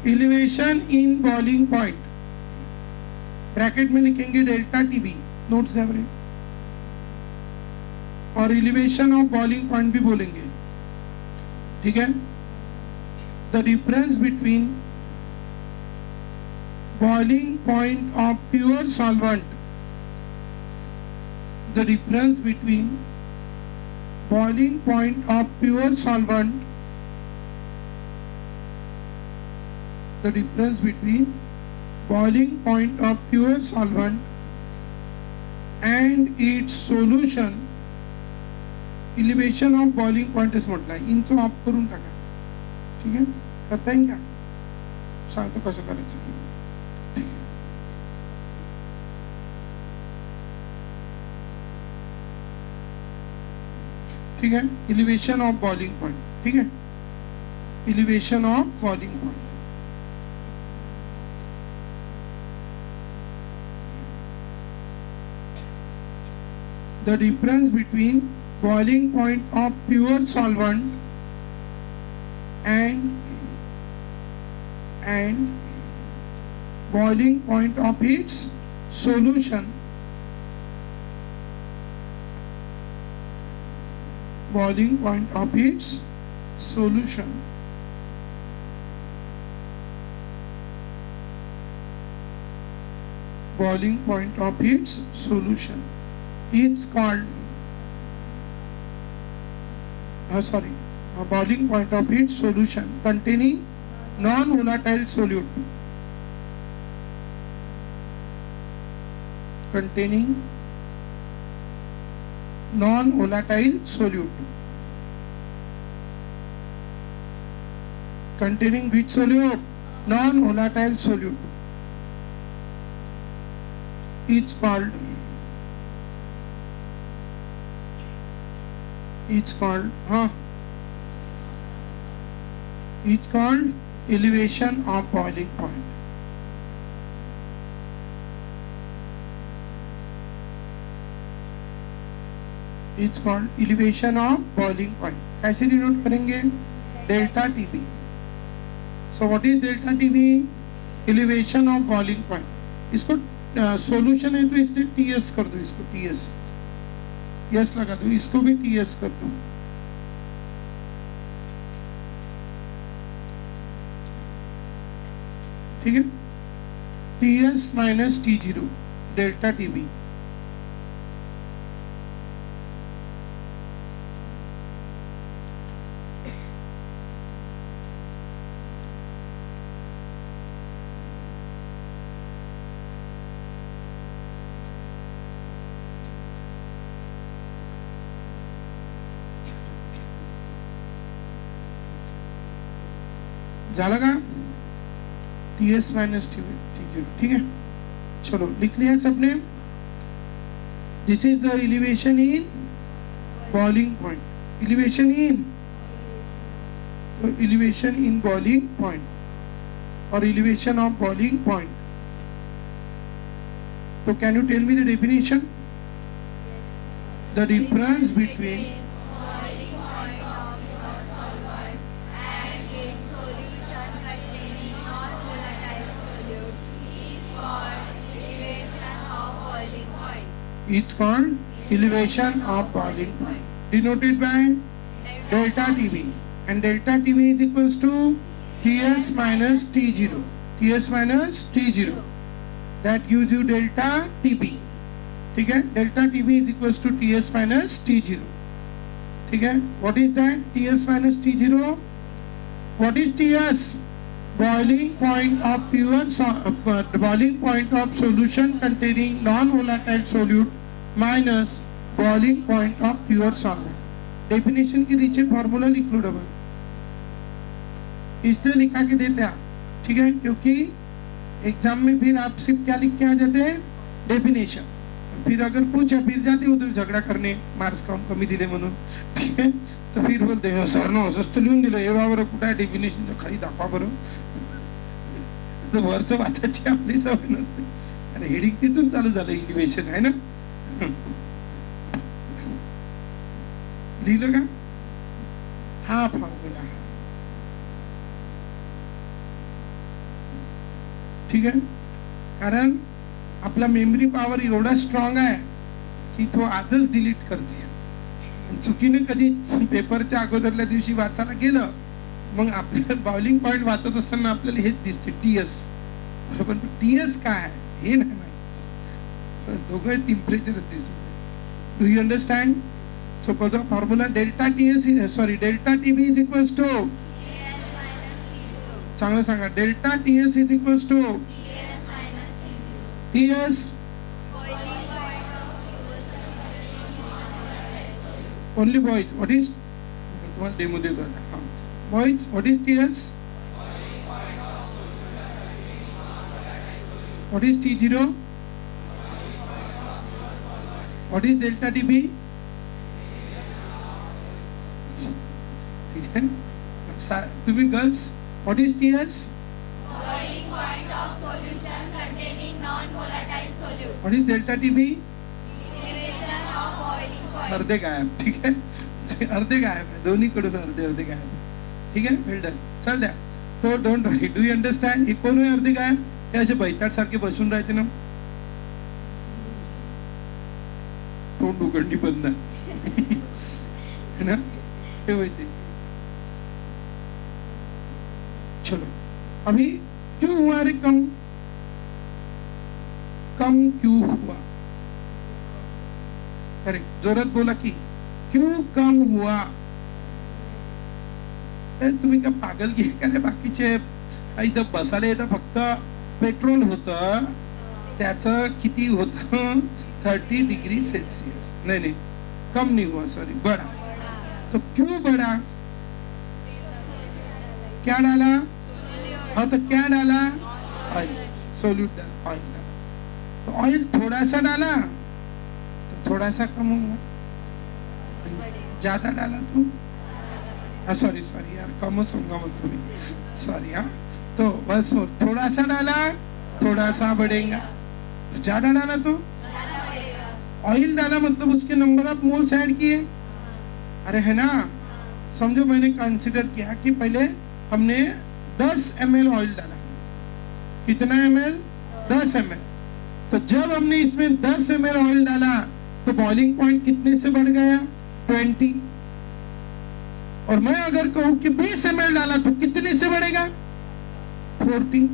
Elevation in boiling point. Bracket में लिखेंगे delta TB, notes average, और elevation of boiling point भी बोलेंगे. ठीक है. The difference between boiling point of pure solvent, the difference between boiling point of pure solvent, the difference between boiling point of pure solvent and its solution, elevation of boiling point is म्हटलं. Inch of करून टाका. ठीक आहे, करता येईल का? सांगतो कसं करायचं. ठीक है. Elevation of boiling point. ठीक है, elevation of boiling point. The difference between boiling point of pure solvent and boiling point of its solution, boiling point of its solution, boiling point of its solution. It's called a boiling point of its solution containing non-volatile solute. Containing non-volatile solute. Containing which solute? Non-volatile solute. It's called elevation of boiling point. It's called elevation of boiling point. कैसे denote करेंगे? Delta TB. So what is delta TB? Elevation of boiling point. इसको solution है तो इसलिए TS कर दो, इसको TS yes लगा दो, इसको भी TS कर दो. ठीक है, TS minus T0 delta TB. लगा TS माइनस T0. ठीक है, चलो लिख लिया सबने. This is the elevation in boiling point. Elevation in, तो एलिवेशन इन बॉइलिंग पॉइंट और एलिवेशन ऑफ बॉइलिंग पॉइंट. तो can you tell me the definition? The difference between it's called elevation of boiling point, denoted by delta TB, and delta TB is equals to TS minus T0. TS minus T0, that gives you delta TB. ठीक है, delta TB is equals to TS minus T0. ठीक है, what is that? TS minus T0. What is TS? Boiling point of boiling point of solution containing non-volatile solute minus boiling point of pure solvent. Definition के नीचे formula लिख लो double, इसलिए लिखा के देते हैं. ठीक है, क्योंकि एग्जाम में फिर आप सिर्फ क्या लिख के आ जाते हैं? डेफिनेशन. फिर अगर पूछा फिर जाते उधर झगडा करणे, मार्क्स कमी दिले म्हणून. ठीक आहे, तर फिर बोलते सर न असंच तर लिहून दिलं, हे बरोबर कुठे आहे डेफिनेशन, खाली दाखवा बरं. वरचं वाचायची आपली सवय नसते. अरे हेडिंग तिथून चालू झालं, इलिव्हेशन आहे ना. लिहिलं का? हा फॉर्म्युला. ठीक आहे, कारण आपला मेमरी पॉवर एवढा स्ट्रॉंग आहे की तो आजच डिलीट करते. चुकीने कधी पेपरच्या अगोदरल्या दिवशी वाचायला गेलं, मग आपल्याला बॉइलिंग पॉइंट वाचत असताना आपल्याला हेच दिसते TS. बरोबर, TS काय आहे हे नाही माहिती, दोघं टेम्परेचरच दिसत. Do you understand? So formula delta TB is equals to, चांगलं सांगा, delta TS is equals to TS only boys. What is, तुम्हाला डेमो देतो आता. Boys, what is TS? What is T0? What is delta TB? तुम्ही girls, what is TS? Boiling point of solution containing non-volatile solute. What is delta TB? Elevation of boiling point. अर्धे गायब. ठीक आहे, अर्धे गायब आहे, दोन्हीकडून अर्धे गायब. ठीक आहे, वेल डन. चल द्या. तो don't worry. Do you understand? हे कोण आहे अर्धे गायब? हे असे बैताड सारखे बसून राहते ना, तोंड उघडणी बंद है ना, हे होते. चलो, अभी क्यों हुआ रे कम? कम क्यों हुआ? करेक्ट, जोरात बोला की क्यों कम हुआ. तुम्ही का पागल घे का रे, बाकीचे इथं बसायला येतं फक्त पेट्रोल होतं, त्याचं किती होतं 30 डिग्री सेल्सियस. नहीं नहीं कम नहीं हुआ, सॉरी बढ़ा. तो क्यों बढ़ा? क्या डाला? हाँ तो क्या डाला? ऑयल, सोल्यूट डाला, ऑयल डाला. तो ऑयल थोड़ा सा डाला तो थोड़ा सा कम होगा, ज्यादा डाला तो सॉरी सॉरी यार, कमच होगा मत थोड़ी, सॉरी. हाँ तो बस थोड़ा सा डाला थोड़ा सा बढ़ेगा, ज्यादा डाला तो ऑयल डाला मतलब उसके नंबर ऑफ मोल्स ऐड किए. अरे है ना, समझो मैंने कंसिडर किया कि पहले हमने 10 ml ऑयल डाला. कितना ml? 10 ml. तो जब हमने इसमें 10 ml ऑयल डाला तो बॉइलिंग पॉइंट कितने से बढ़ गया? 20. और मैं अगर कहूं कि 20 ml डाला तो कितने से बढ़ेगा? 40.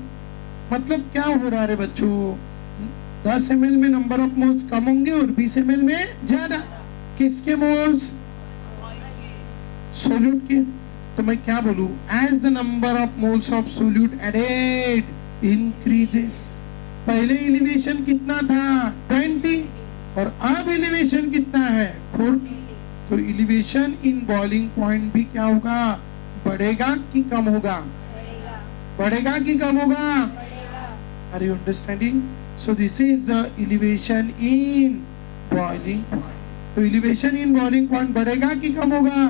मतलब क्या हो रहा है बच्चों? 10 ml में नंबर ऑफ मोल्स कम होंगे और 20 ml में ज्यादा. किसके मोल्स? सोल्यूट के. तो मैं क्या बोलूं? As the number of moles of solute added increases. पहले एलिवेशन कितना था? 20 और अब एलिवेशन कितना है? 40. तो एलिवेशन इन बॉइलिंग पॉइंट भी क्या होगा? बढ़ेगा कि कम होगा? बढ़ेगा कि कम होगा? Are you understanding? So this is the elevation in boiling point. तो एलिवेशन इन बॉइलिंग पॉइंट बढ़ेगा कि कम होगा?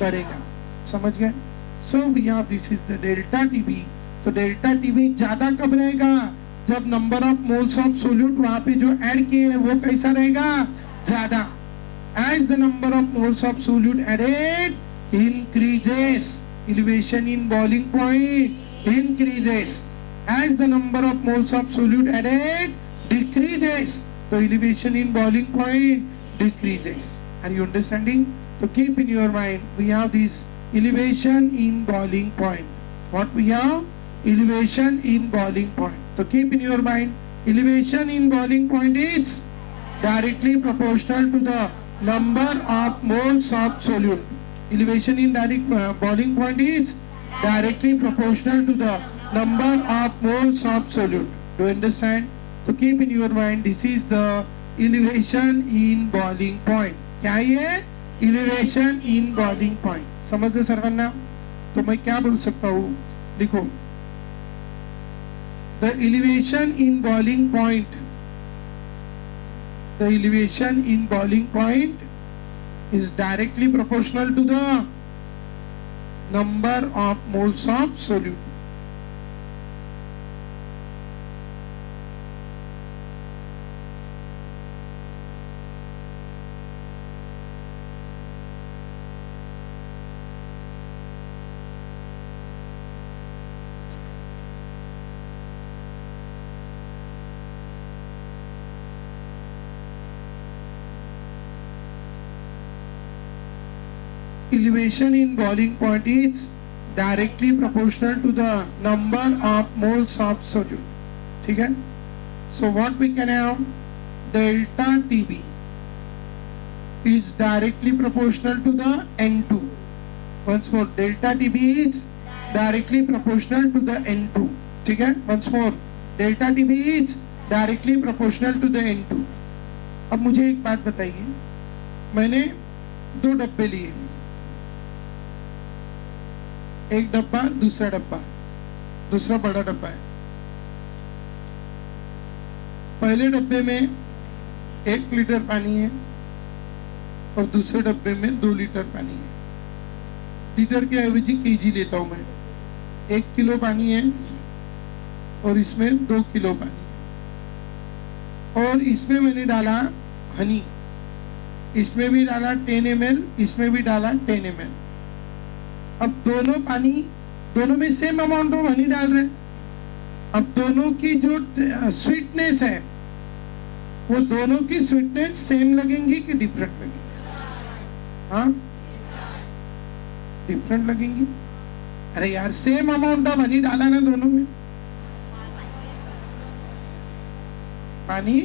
बढ़ेगा. समझ गए? So we have this is the delta TB. तो डेल्टा टीबी ज्यादा कब रहेगा? जब number of moles of solute वहां पे जो ऐड किए हैं वो कैसा रहेगा? ज्यादा. As the number of moles of solute added increases, elevation in boiling point increases. As the number of moles of solute added decreases, तो elevation in boiling point decreases. Are you understanding? So keep in your mind, we have this elevation in boiling point. What we have? Elevation in boiling point. So keep in your mind, elevation in boiling point is directly proportional to the number of moles of solute. Elevation in direct boiling point is directly proportional to the number of moles of solute. Do you understand? So keep in your mind, this is the elevation in boiling point. क्या है? Elevation इन boiling point. समझ दो सर्वन्ना? तो मैं क्या बोल सकता हूं? लिखो, the elevation in boiling point, the elevation in boiling point is directly proportional to the number of moles of solute. Elevation in boiling point is directly proportional to the number of moles of solute. ठीक है? So what we can have? Delta TB is directly proportional to the N2. Once more, delta TB is directly proportional to the N2. ठीक है? Once more, delta TB is directly proportional to the N2. अब मुझे एक बात बताइए, मैंने 2 डब्बे लिए, एक डब्बा, दूसरा डब्बा, दूसरा बड़ा डब्बा है. पहले डब्बे में 1 लीटर पानी है और दूसरे डब्बे में 2 लीटर पानी है. लीटर के एवजी केजी लेता हूं मैं. 1 किलो पानी है और इसमें 2 किलो पानी है. और इसमें मैंने डाला हनी, इसमें भी डाला 10 ml, इसमें भी डाला 10 ml. अब दोनों में सेम अमाउंट ऑफ हनी डाल रहे हैं. अब दोनों की जो स्वीटनेस है, वो दोनों की स्वीटनेस सेम लगेंगी कि डिफरेंट लगेंगी? हाँ, डिफरेंट लगेंगी. अरे यार, सेम अमाउंट ऑफ हनी डाला ना दोनों में, पानी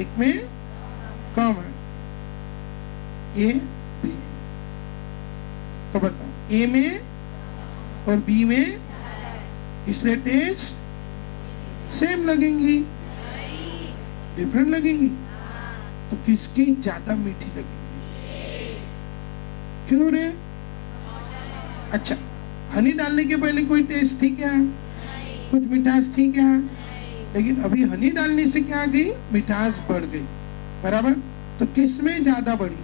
एक में कम है. A B. तो बताओ ए में और बी में, इसलिए टेस्ट सेम लगेंगी, डिफरेंट लगेंगी। तो किसकी ज्यादा मीठी लगेगी? क्यों रे? अच्छा, हनी डालने के पहले कोई टेस्ट थी क्या? कुछ मिठास थी क्या? लेकिन अभी हनी डालने से क्या आ गई? मिठास बढ़ गई, बराबर। तो किसमें ज्यादा बढ़ी?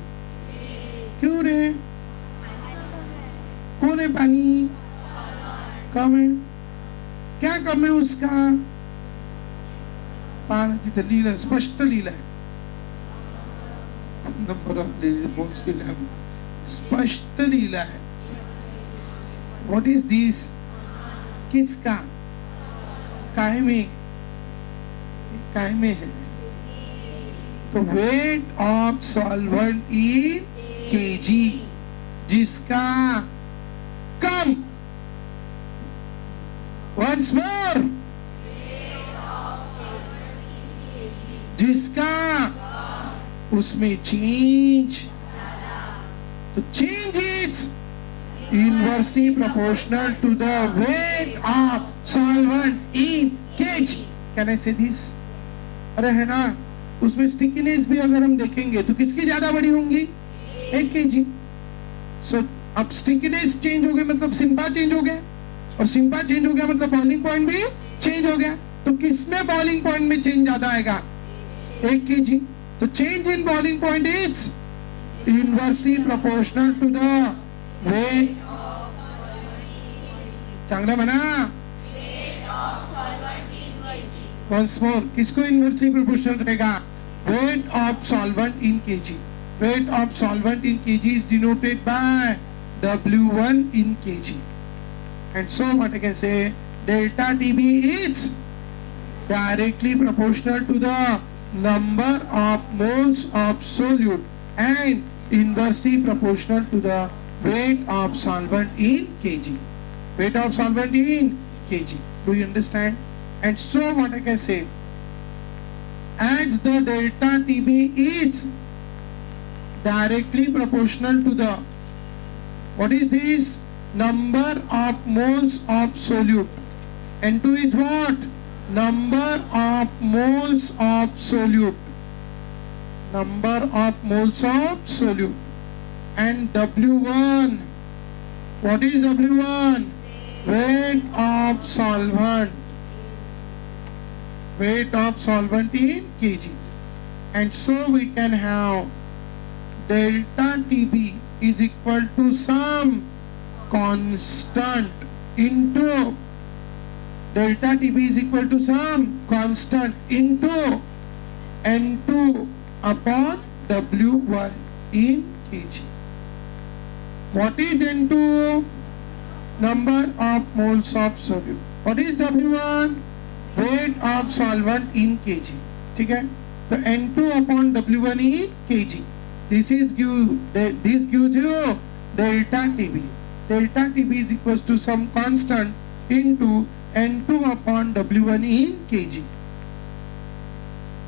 क्यों रे? कौन है? पानी कम है। क्या कम है उसका? पानी तिथे लीला, स्पष्ट लीला है, नंबर ऑफ मोल्स की लीला, स्पष्ट लीला है। What is this? किसका? काय में, काय में है। तो wait of solvent in KG, जिसका कम, वंस मोर, जिसका उसमें चेंज, तो change is inversely proportional to the weight of solvent in kg. Can I say this? अरे है ना, उसमें स्टिकीनेस भी अगर हम देखेंगे तो किसकी ज्यादा बड़ी होंगी? 1 kg। सो अब स्टिकीनेस चेंज हो गया मतलब सिम्पा चेंज हो गया, और सिम्पा चेंज हो गया मतलब बॉइलिंग पॉइंट भी चेंज हो गया। तो किसमें बॉइलिंग पॉइंट में चेंज ज्यादा आएगा? 1 kg। तो change in boiling point is inversely proportional to the weight. चांगला म्हणा। वंस मोर, किसको इनवर्सली प्रोपोर्शनल रहेगा? Weight of solvent in kg. Weight of solvent in kg is denoted by W1 in kg. And so what I can say, delta TB is directly proportional to the number of moles of solute and inversely proportional to the weight of solvent in kg. Weight of solvent in kg. Do you understand? And so what I can say, as the delta TB is directly proportional to the, what is this? Number of moles of solute. N2 is what? Number of moles of solute. Number of moles of solute. And W1, what is W1? Weight of solvent. Weight of solvent in kg. And so we can have delta TB is equal to some constant into, delta TB is equal to some constant into N2 upon W1 in kg. What is N2? Number of moles of solute. What is W1? Weight of solvent in kg. ठीक है? तो N2 upon W1 in kg. This gives you delta TB. Delta TB is equals to some constant into N2 upon W1 in kg.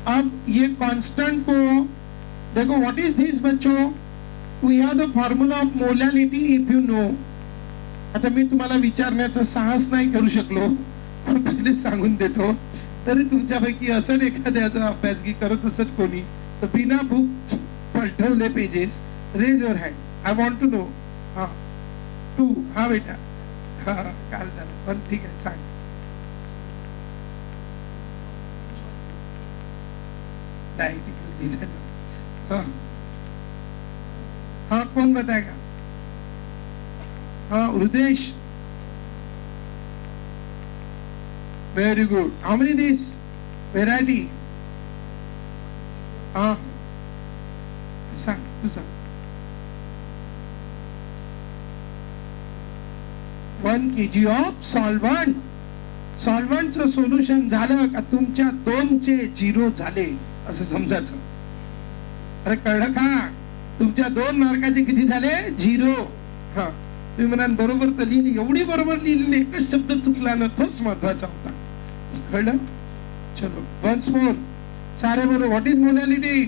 अब ये constant को देखो, what is this बच्चों? We have the formula of molality if you know. आता मी तुम्हाला विचारण्याचं साहस नाही करू शकलो, पण पहिले सांगून देतो, तरी तुमच्यापैकी असं एखाद्याचा अभ्यास की करत असत कोणी, तर बिना बुक पलटवले pages, raise your hand. I want to know. हा टू, हा बेटा, हा काल झालं, पण ठीक आहे, सांग. नाही तिकडे दिलं ना. हा हा, कोण बताएगा? हाँ, Rudesh. Very good. How many this? Variety. हाँ, सांग, तू सांग. 1 kg of solvent. सॉल्व्हंटचं सोल्युशन झालं का तुमच्या 2 चे 0 झाले असं समजायचं. अरे कळलं का? तुमच्या 2 मार्काचे किती झाले? 0. हा, तुम्ही म्हणाल बरोबर तर लिहिली, एवढी बरोबर लिहिलेली, एकच शब्द चुकला ना, तोच महत्वाचा होता. कळलं? चलो वन्स मोर, सारे बोलो. What is molality?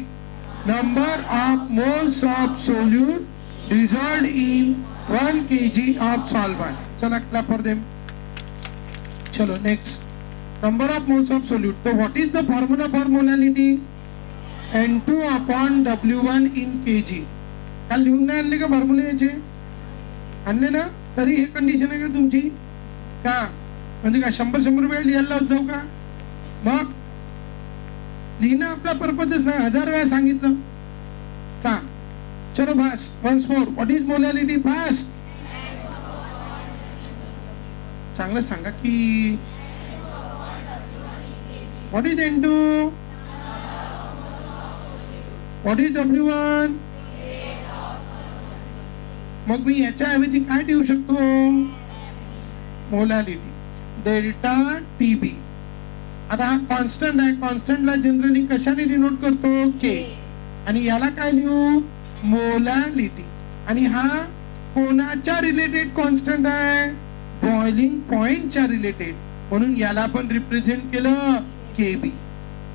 number of moles of solute dissolved in 1 kg of solvent. चला clap for them. चलो next. Number of moles of solute. So what is the formula for molality? N2 upon W1 in kg. काल लिहून नाही आणले का फॉर्म्युले याचे? आणले ना? तरी हे कंडिशन आहे का तुमची? का म्हणजे का 100 वेळ लिहायला लावत जाऊ का? मग लिहिणं आपला पर्पजच नाही. 1000 वेळा सांगितलं का? चलो बस once more. What is molality? Fast. चांगलं सांगा की what is N2? what is W1? मग मी याच्या ऐवजी काय ठेवू शकतो? Molality delta TB. आता हा कॉन्स्टंट आहे. कॉन्स्टंटला जनरली कशाने डिनोट करतो? के. आणि याला काय लिहू? मोलॅलिटी. आणि हा कोणाच्या रिलेटेड कॉन्स्टंट आहे? बॉइलिंग पॉइंटच्या रिलेटेड. म्हणून याला आपण रिप्रेझेंट केलं केबी.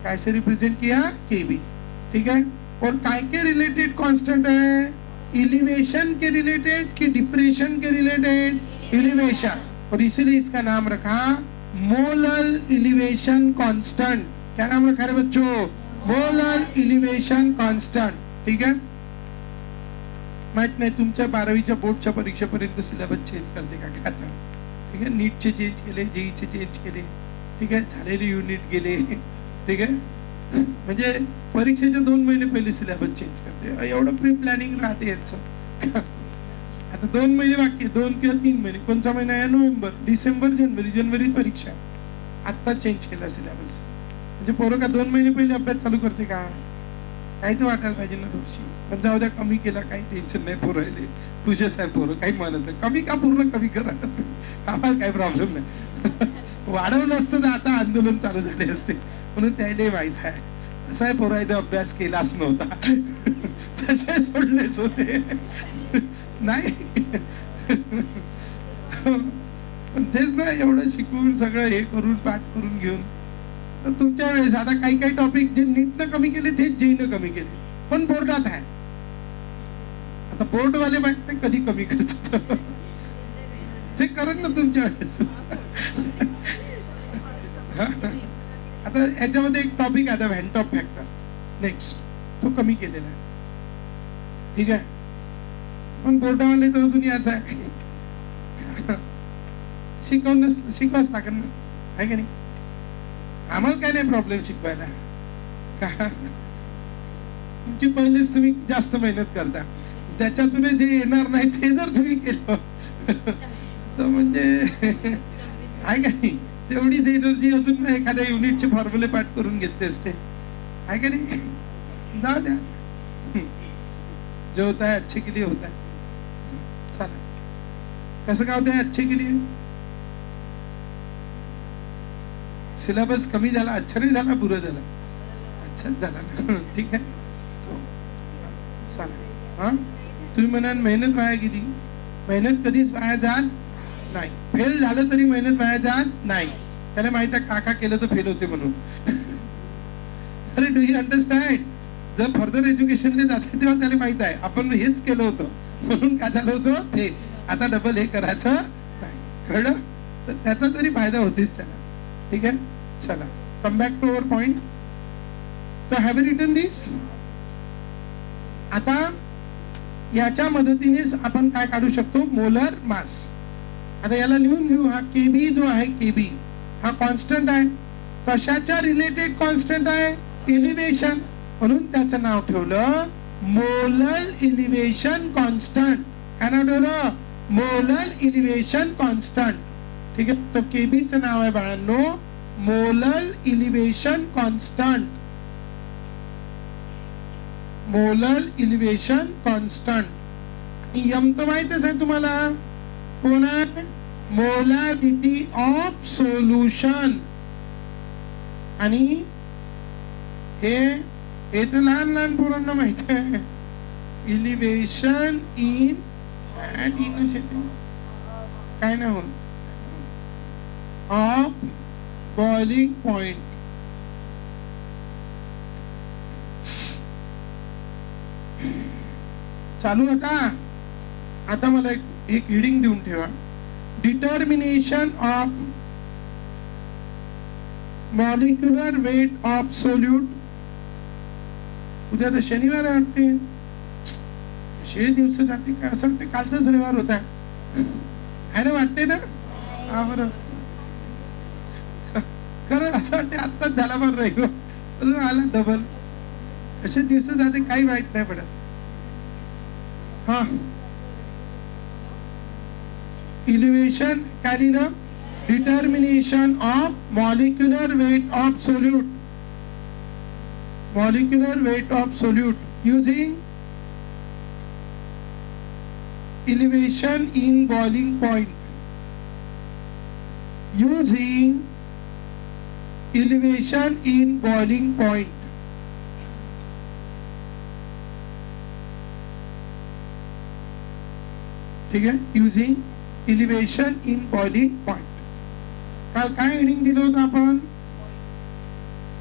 काय से रिप्रेझेंट किया? केबी. ठीक है. और काय के रिलेटेड कांस्टेंट है? एलिवेशन के रिलेटेड कि डिप्रेशन के रिलेटेड? एलिवेशन. और इसीलिए इसका नाम रखा मोलल एलिवेशन कांस्टेंट. क्या नाम रखा है बच्चों? Molal elevation constant. ठीक है. माहित नाही तुमच्या 12वीच्या बोर्डच्या परीक्षेपर्यंत सिलेबस चेंज करते का काय? ठीक आहे. नीटचे चेंज केले, जेईचे चेंज केले. ठीक आहे. झालेले युनिट गेले. ठीक आहे. म्हणजे परीक्षेच्या 2 महिने पहिले सिलेबस चेंज करते. एवढं प्री प्लॅनिंग राहते यांचं. आता 2 महिने बाकी, 2 किंवा 3 महिने. कोणता महिना आहे? नोव्हेंबर, डिसेंबर, जानेवारी परीक्षा. आता चेंज केला सिलेबस. म्हणजे पोरं का 2 महिने पहिले अभ्यास चालू करते का? काही तर वाटायला पाहिजे ना थोडीशी. पण जाऊ द्या, कमी केला काही टेन्शन नाही. पोरायले तुझे साहेब पोरं काही म्हणत नाही. कमी का? पूर्ण कमी करा. आम्हाला काही प्रॉब्लेम नाही. वाढवलं असतं तर आता आंदोलन चालू झाले असते. म्हणून त्याला माहित आहे असं आहे पोरायने अभ्यास केलाच नव्हता. तसे सोडलेच होते. नाही पण तेच ना, एवढं शिकवून सगळं हे करून पाठ करून घेऊन. तर तुमच्या वेळेस आता काही टॉपिक जे नीटनं कमी केले तेच जेईनं कमी केले. पण बोर्डात आहे. आता बोर्डवाले माहित नाही कधी कमी करतात. ते करत ना तुमच्या वेळेस. आता याच्यामध्ये एक टॉपिक आहे व्हॅन्टॉप फॅक्टर. नेक्स्ट तो कमी केलेला आहे. ठीक आहे. पण बोर्डावाले तर अजून याच आहे. शिकवाच लागेल ना, आहे का नाही? आम्हाला काय नाही प्रॉब्लेम शिकवायला. तुमची पहिलेच तुम्ही जास्त मेहनत करता. त्याच्यातून जे येणार नाही ते जर तुम्ही केलं तर म्हणजे आहे का नाही? तेवढीच एनर्जी अजून एखाद्या युनिटचे फॉर्म्युले पाठ करून घेतले असते. आहे का नाही? जाऊ द्या. जो होता है अच्छे के लिए होता है. चला, कसं काय होत आहे अच्छे के लिए? सिलेबस कमी झाला. अच्छा नाही झाला, बुरा झाला? अच्छाच झाला ना. ठीक आहे. तो चला. हा, तुम्ही म्हणाल मेहनत वाया गेली. मेहनत कधीच वाया जात नाही. फेल झालं तरी मेहनत वाया जात नाही. त्याला माहित आहे काका केलं तर फेल होते म्हणून. अरे डू यू अंडरस्टँड? जर फर्दर एज्युकेशनला जाते तेव्हा त्याला माहित आहे आपण हेच केलं होतं म्हणून काय झालं होतं फेल. आता डबल हे करायचं नाही. कळलं? तर त्याचा तरी फायदा होतेच त्याला. ठीक आहे. चला, come back to our point. तर हॅव यू रिटन दिस? आता याच्या मदतीने आपण काय काढू शकतो? Molar mass. आता याला लिहून घेऊ. हा केबी जो आहे, केबी हा कॉन्स्टंट आहे. कशाच्या रिलेटेड कॉन्स्टंट आहे? एलिव्हेशन. म्हणून त्याचं नाव ठेवलं मोलल एलिव्हेशन कॉन्स्टंट. काय नाव ठेवलं? Molal elevation constant. ठीक आहे. तर केबीचं नाव आहे बाळांनो molal elevation constant. Molal elevation constant. यम तर माहितच आहे तुम्हाला. कोण आहे? Molality of solution. आणि हे तर लहान लहान पोरांना माहित आहे. एलिव्हेशन इन काय नाही होत ऑफ बॉइलिंग पॉइंट. चालू आता मला एक हिडिंग देऊन ठेवा. Determination of molecular weight of solute. उद्या तर शनिवार आहे वाटते. दिवस जाते काय असं वाटते कालचाच रविवार होता है ना, वाटते ना. हा बरं, खरं असं वाटते आत्ताच झाला बरं रविवार, अजून आला डबल. असे दिवस जाते काही माहित नाही पडत. हा, इलिव्हेशन काय लिहिलं? Determination of molecular weight of solute. Molecular weight of solute using elevation in boiling point. Using elevation in boiling point. ठीक आहे, using elevation in boiling point. काल काय हेडिंग दिलं होतं आपण?